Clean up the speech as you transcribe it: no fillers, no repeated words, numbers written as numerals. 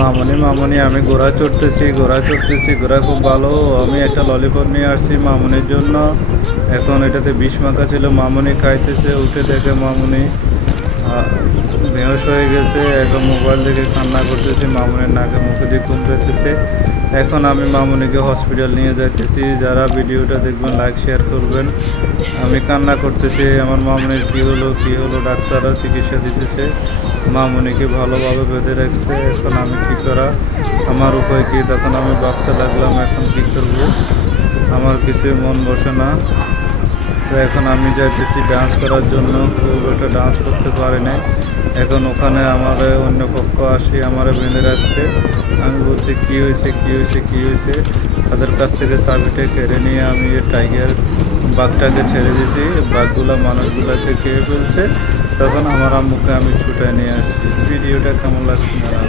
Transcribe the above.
মামনি মামনি আমি ঘোড়া চড়তেছি ঘোড়া খুব ভালো। আমি একটা ললিপপ নিয়ে আসছি মামনির জন্য। এখন এটাতে বিষ মাখা ছিল, মামনি খাইতেছে। উঠে দেখে মামনি বেহোশ হয়ে গেছে। এখন মোবাইল দেখে কান্না করতেছি, মামনির নাকে মুখে দিয়ে খুন পেতেছে। এখন আমি মামনিকে হসপিটাল নিয়ে যাইতেছি। যারা ভিডিওটা দেখবেন লাইক শেয়ার করবেন। আমি কান্না করতেছি, আমার মামনির কী হলো। ডাক্তাররা চিকিৎসা দিতেছে, মামনিকে ভালোভাবে বেঁধে রাখছে। এখন আমি কী করা, আমার উপায় কী? তখন আমি ভাবতে লাগলাম এখন কী করবো, আমার কিছুই মন বসে না। তো এখন আমি যাইতেছি ডান্স করার জন্য, খুব একটা ডান্স করতে পারি নাই। এখন ওখানে আমার অন্য পক্ষ আসি, আমারে বেঁধে রাখছে। আমি বলছি কী হয়েছে। তাদের কাছ থেকে চাবিটা কেড়ে নিয়ে আমি বাঘটাকে ছেড়ে দিয়েছি। বাঘগুলো মানুষগুলোকে খেয়ে ফেলছে। তখন আমার আম্মুকে আমি ছুটে নিয়ে আসছি। ভিডিওটা কেমন লাগছে না?